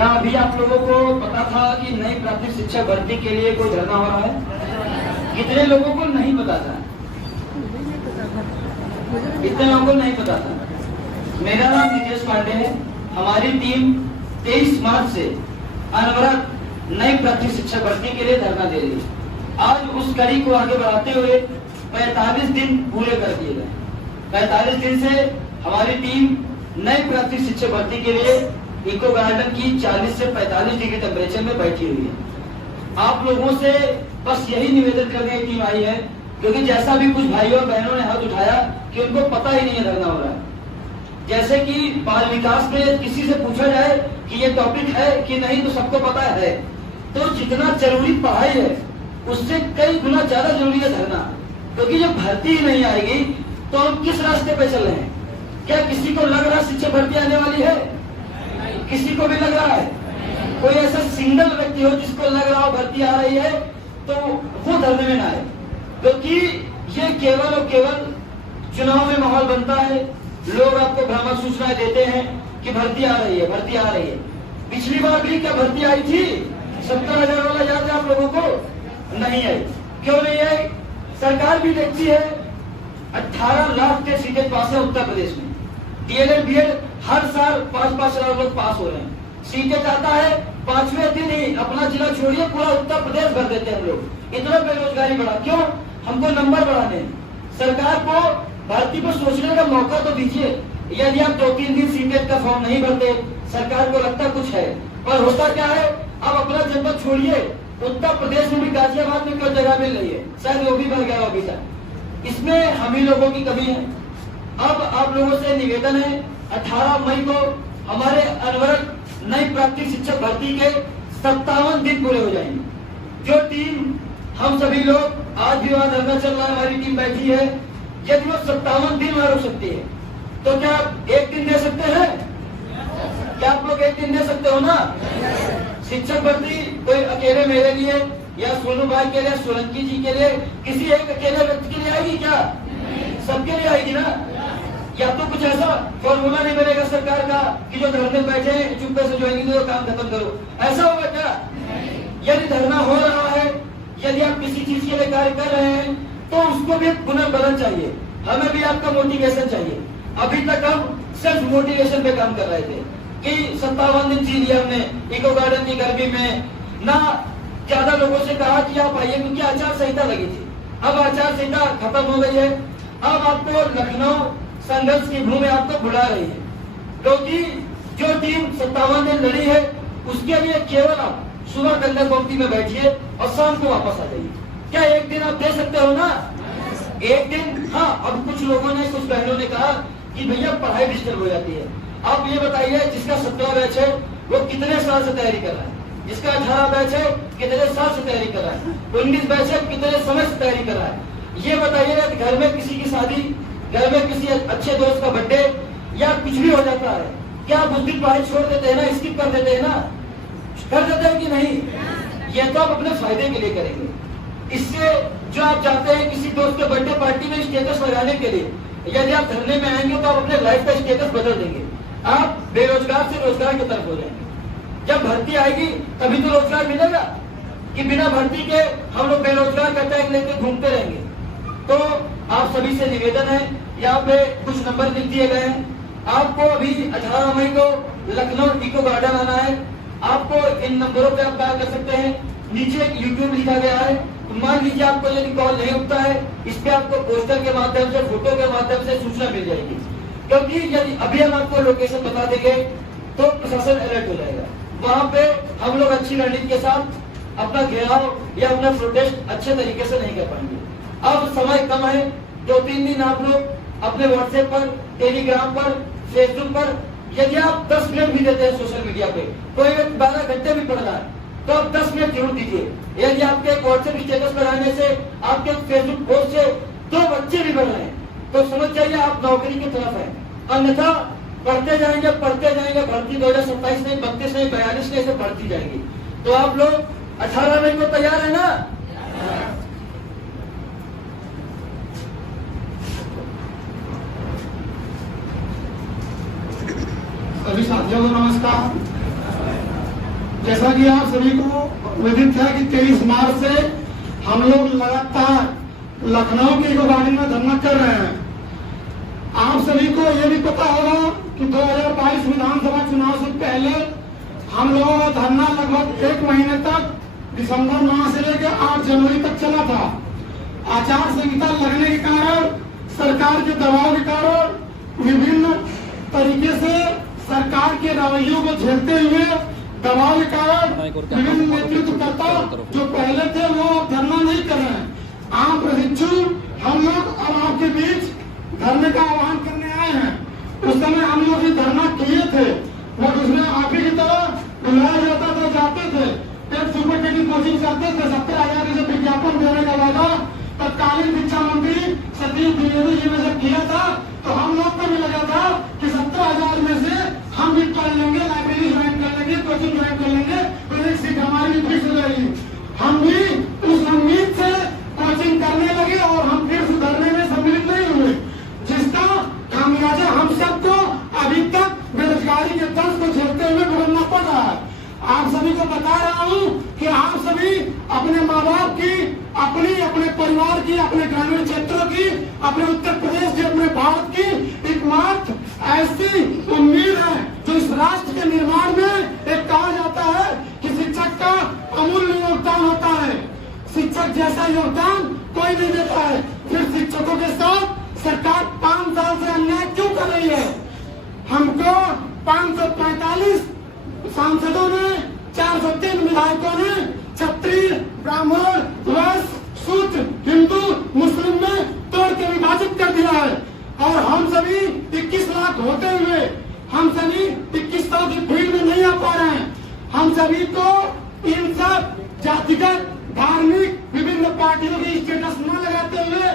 क्या अभी आप लोगों को पता था कि नई प्राथमिक शिक्षक भर्ती के लिए कोई धरना हो रहा है? कितने लोगों को नहीं पता था? कितने लोगों को नहीं पता था? मेरा नाम नितेश पांडे है। हमारी टीम 23 मार्च से अनवरत नई प्राथमिक शिक्षक भर्ती के लिए धरना दे रही है। आज उस कड़ी को आगे बढ़ाते हुए 45 दिन पूरे कर दिए गए। 45 दिन से हमारी टीम नई प्राथमिक शिक्षक भर्ती के लिए इको गार्डन की 40 से 45 डिग्री टेम्परेचर में बैठी हुई है। आप लोगों से बस यही निवेदन करने की टीम आई है, क्योंकि जैसा भी कुछ भाइयों और बहनों ने हाथ उठाया कि उनको पता ही नहीं है धरना हो रहा है। जैसे कि बाल विकास में किसी से पूछा जाए कि ये टॉपिक है कि नहीं, तो सबको पता है। तो जितना जरूरी पढ़ाई है उससे कई गुना ज्यादा जरूरी है धरना, क्योंकि जब भर्ती ही नहीं आएगी तो हम किस रास्ते पे चल रहे हैं? क्या किसी को लग रहा है शिक्षक भर्ती आने वाली है? किसी को भी लग रहा है? कोई ऐसा सिंगल व्यक्ति हो जिसको लग रहा हो भर्ती आ रही है तो वो धरने में ना आए, क्योंकि ये केवल और केवल चुनाव में माहौल बनता है। लोग आपको भ्रामक सूचनाएं देते हैं कि भर्ती आ रही है, भर्ती आ रही है। पिछली बार भी क्या भर्ती आई थी? 70,000 वाला याद है आप लोगों को? नहीं आई। क्यों नहीं आई? सरकार भी देखती है 18 लाख के सीटें पास है उत्तर प्रदेश में। डीएलएड बीएड हर साल 5-5 लाख लोग पास हो रहे हैं। सीटें चाहता है 5वें दिन ही अपना जिला छोड़िए पूरा उत्तर प्रदेश भर देते हैं हम लोग। इतना बेरोजगारी बढ़ा, क्यों? हमको नंबर बढ़ाने। सरकार को भर्ती पर सोचने का मौका तो दीजिए। यदि आप 2-3 दिन सीटेट का फॉर्म नहीं भरते, सरकार को लगता कुछ है, पर होता क्या है? अब अपना जनपद छोड़िए, उत्तर प्रदेश में भी गाजियाबाद में कोई जगह मिल रही है, शायद वो भी भर गया अभी तक। इसमें हम ही लोगों की कमी है। अब आप लोगों से निवेदन है, 18 मई को हमारे अनवरत नई प्राथमिक शिक्षक भर्ती के 57 दिन पूरे हो जाएंगे। जो टीम हम सभी लोग आज भी वहां धरना चल रहा है, हमारी टीम बैठी है, यदि वो 57 दिन वहां रुक सकती है तो क्या आप 1 दिन दे सकते हैं? क्या आप लोग 1 दिन दे सकते हो ना? शिक्षक भर्ती कोई अकेले मेरे लिए या सोनू भाई के लिए, सोलंकी जी के लिए, किसी एक अकेले व्यक्ति के लिए आएगी क्या? सबके लिए आएगी ना? या तो कुछ ऐसा फॉर्मूला नहीं मिलेगा सरकार का कि जो धरने बैठे चुप्पे से ज्वाइनिंग दो, काम खत्म करो, ऐसा होगा क्या? यदि धरना हो रहा है, यदि आप किसी चीज के लिए कार्य कर रहे हैं तो उसको भी पुनर्बलन चाहिए। हमें भी आपका मोटिवेशन चाहिए। अभी तक हम सिर्फ मोटिवेशन पे काम कर रहे थे कि 57 दिन जी लिया हमने इको गार्डन की गर्मी में। ना ज्यादा लोगों से कहा कि आप आइए, क्योंकि आचार संहिता लगी थी। अब आचार संहिता खत्म हो गई है। अब आपको लखनऊ संघर्ष की भूमि आपको बुला रही है, क्योंकि जो टीम 57 दिन लड़ी है उसके लिए केवल आप सुबह गंगा पंक्ति में बैठिए और शाम को वापस आ जाइए। क्या 1 दिन आप दे सकते हो ना? 1 दिन। हाँ, अब कुछ लोगों ने, कुछ बहनों ने कहा कि भैया पढ़ाई डिस्टर्ब हो जाती है। आप ये बताइए, जिसका 17 बैच है वो कितने साल से तैयारी कर रहा है? जिसका 18 बैच है कितने साल से तैयारी कर रहा है? 19 बैच है कितने समय से तैयारी कर रहा है? ये बताइएगा कि घर में किसी की शादी, घर में किसी अच्छे दोस्त का बर्थडे या कुछ भी हो जाता है, क्या आप उस दिन पढ़ाई छोड़ देते हैं ना, स्किप कर देते हैं ना? कर देते हैं कि नहीं? ये तो आप अपने फायदे के लिए करेंगे। इससे जो आप चाहते हैं किसी दोस्त के बर्थडे पार्टी में स्टेटस लगाने के लिए, यदि आप धरने में आएंगे तो आप अपने लाइफ का स्टेटस बदल देंगे। आप बेरोजगार से रोजगार की तरफ हो जाएंगे। जब भर्ती आएगी तभी तो रोजगार मिलेगा, कि बिना भर्ती के हम लोग बेरोजगार का टैग लेके घूमते रहेंगे। तो आप सभी से निवेदन है, यहाँ पे कुछ नंबर लिख दिए गए हैं। आपको अभी 18 मई को लखनऊ इको गार्डन आना है। आपको इन नंबरों पे आप बात कर सकते हैं। नीचे एक यूट्यूब लिखा गया है। मान लीजिए आपको यदि कॉल नहीं उठता है, इस पे आपको पोस्टर के माध्यम से, फोटो के माध्यम से सूचना मिल जाएगी। क्योंकि यदि अभी हम आपको लोकेशन बता देंगे तो प्रशासन अलर्ट हो जाएगा। वहां पे हम लोग अच्छी रणनीति के साथ अपना घेराव या अपना प्रोटेस्ट अच्छे तरीके से नहीं कर पाएंगे। अब समय कम है, 2-3 दिन आप लोग अपने व्हाट्सएप पर, टेलीग्राम पर, फेसबुक पर, यदि आप 10 मिनट भी देते हैं सोशल मीडिया पे, कोई 12 घंटे भी पढ़ रहा है तो आप 10 मिनट जरूर दीजिए। यदि आपके व्हाट्सएप स्टेटस पर आने से, आपके फेसबुक पोस्ट से 2 बच्चे भी बढ़ रहे हैं तो समझ जाइए आप नौकरी की तरफ है। अन्यथा पढ़ते जाएंगे, भर्ती 2027 नहीं, 32 नहीं, 42 नहीं से बढ़ती जाएगी। तो आप लोग 18 मई को तैयार है ना? सभी साथियों को नमस्कार। जैसा कि आप सभी को विदित है कि 23 मार्च से हम लोग लगातार लखनऊ के गाड़ी में धरना कर रहे हैं। आप सभी को यह भी पता होगा कि 2022 विधानसभा चुनाव से पहले हम लोगों का धरना लगभग 1 महीने तक दिसंबर माह से लेकर 8 जनवरी तक चला था। आचार संहिता लगने के कारण, सरकार के दबाव के कारण, विभिन्न तरीके से सरकार के रवैयों को झेलते हुए दबाव के कारण विभिन्न नेतृत्वकर्ता जो पहले थे वो धरना नहीं कर रहे हैं। आम प्रशिक्षु हम लोग अब आपके बीच धरने का आह्वान करने आए हैं। उस समय हम लोग भी धरना किए थे, बट उसमें आप ही की तरह बुलाया जाता था, जाते थे, एक सुपर टेक्निक कोचिंग जाते थे, 70,000 से विज्ञापन देने का वादा तत्कालीन शिक्षा मंत्री सतीश द्विवेदी जी ने जब किया था तो हम लोग को भी लगा था कि 70,000 में से हम भी पढ़ लेंगे, लाइब्रेरी ज्वाइन कर लेंगे, कोचिंग ज्वाइन कर लेंगे, तो एक सीट हमारी भी फिक्स हो जाएगी। हम भी उस उम्मीद से कोचिंग करने लगे और हम फिर सुधरने में सम्मिलित नहीं हुए, जिसका खामियाजा हम सबको अभी तक बेरोजगारी के दर्द को झेलते हुए भुगतना पड़ रहा है। आप सभी को बता रहा हूँ कि आप सभी अपने माँ बाप की, अपने परिवार की, अपने ग्रामीण क्षेत्रों की, अपने उत्तर प्रदेश की, अपने भारत की एकमात्र ऐसी उम्मीद है जो इस राष्ट्र के निर्माण में एक कहा जाता है कि शिक्षक का अमूल्य योगदान होता है। शिक्षक जैसा योगदान कोई नहीं देता है। फिर शिक्षकों के साथ सरकार 5 साल से अन्याय क्यों कर रही है? हमको 545 सांसदों ने, 403 विधायकों ने क्षत्रिय, ब्राह्मण, वैश्य, शूद्र, हिंदू, मुस्लिम में तोड़ के विभाजित कर दिया है। और हम सभी 21 लाख होते हुए हम सभी 2100 की भीड़ में नहीं आ पा रहे हैं। हम सभी को इन सब जातिगत, धार्मिक, विभिन्न पार्टियों की स्टेटस न लगाते हुए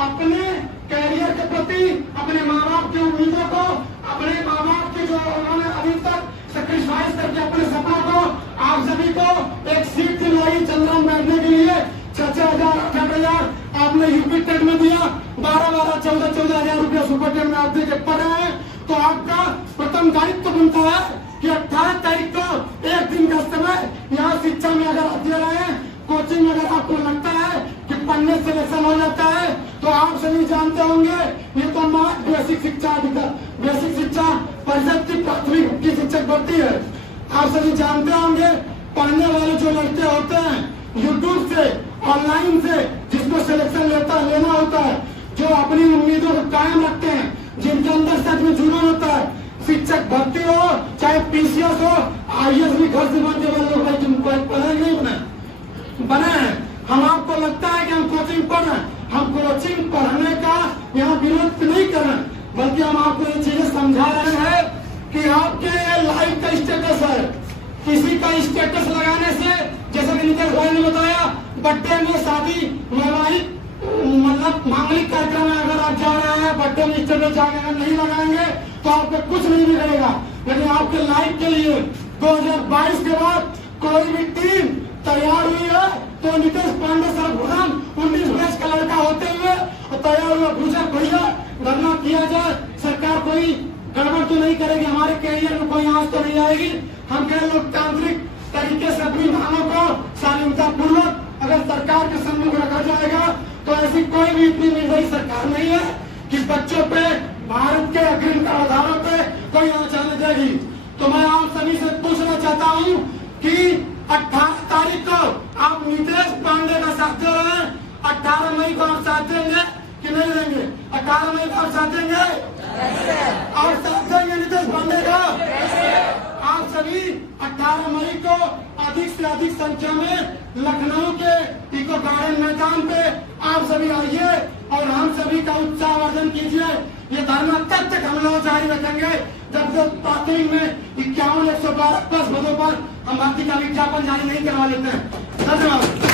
अपने कैरियर के प्रति, अपने माँ बाप की उम्मीदों को, अपने माँ बाप की जो उन्होंने अभी तक सेक्रीफाइस करके अपने सपना को, आप सभी को एक सीट दिलवाई चंद्रम बैठने के लिए, 6,000, 8,000 आपने यूपी टेट में दिया, 12,12, 14,000 रुपया सुपर टेट में आप दे के पढ़ रहे हैं, तो आपका प्रथम दायित्व बनता है कि 18 तारीख को एक दिन का समय यहाँ शिक्षा में अगर आप दे रहे हैं, कोचिंग में अगर आपको लगता है कि पढ़ने से सिलेक्शन हो जाता है, तो आप सभी जानते होंगे ये तो बेसिक शिक्षा परिषद की प्राथमिक की शिक्षक भर्ती है। आप सभी जानते होंगे पढ़ने वाले जो लड़के होते हैं यूट्यूब से, ऑनलाइन से, जिसको सिलेक्शन लेना होता है, जो अपनी उम्मीदों को कायम रखते हैं, जिनके अंदर सच में जुनून होता है, शिक्षक भर्ती हो चाहे पीसीएस हो, आईएएस भी घर से बनने वाले लोग पढ़े नहीं बने हैं। हम आपको लगता है कि हम कोचिंग पढ़ रहे हैं, हम कोचिंग पढ़ने का यहाँ विरोध नहीं कर रहे हैं, बल्कि हम आपको ये चीजें समझा रहे हैं कि आपके लाइफ का स्टेटस है। किसी का स्टेटस लगाने से, जैसा कि नीतीश भाई ने बताया, बर्थडे में, शादी, वैवाहिक मतलब मांगलिक कार्यक्रम में अगर आप जा रहे हैं, बर्थडे में स्टेटस जाकर नहीं लगाएंगे तो आपको कुछ नहीं मिलेगा। लेकिन आपके लाइफ के लिए 2022 के बाद कोई भी टीम तैयार हुई है तो नीतीश पांडे सर्वप्रथम 19 वर्ष का लड़का होते हुए तैयार हुआ पूछा भैया धरना किया जाए, सरकार कोई गड़बड़ तो नहीं करेगी, हमारे कैरियर में कोई आंच तो नहीं आएगी। हम कह लोकतांत्रिक तरीके से अपनी मांगों को शालीनता पूर्वक अगर सरकार के सम्मुख रखा जाएगा तो ऐसी कोई भी इतनी निर्दयी सरकार नहीं है कि बच्चों पे भारत के अग्रिम आधारों पे कोई आंच आने देगी। तो मैं आप सभी से पूछना चाहता हूँ कि 18 तारीख को आप नीतीश पांडे का साथ दे रहे हैं, 18 मई को आप साथ देंगे कि नहीं देंगे? 18 मई को आप साथ देंगे? आप साथ देंगे नीतीश पांडे का? आप सभी 18 मई को अधिक से अधिक संख्या में लखनऊ के इको गार्डन मैदान पे आप सभी आइए और हम सभी का उत्साहवर्धन कीजिए। ये धरना तब तक हम लोग जारी रखेंगे जब तक प्राथमिक में 51 112 प्लस पदों पर हम भर्ती का विज्ञापन जारी नहीं करवा लेते हैं। धन्यवाद।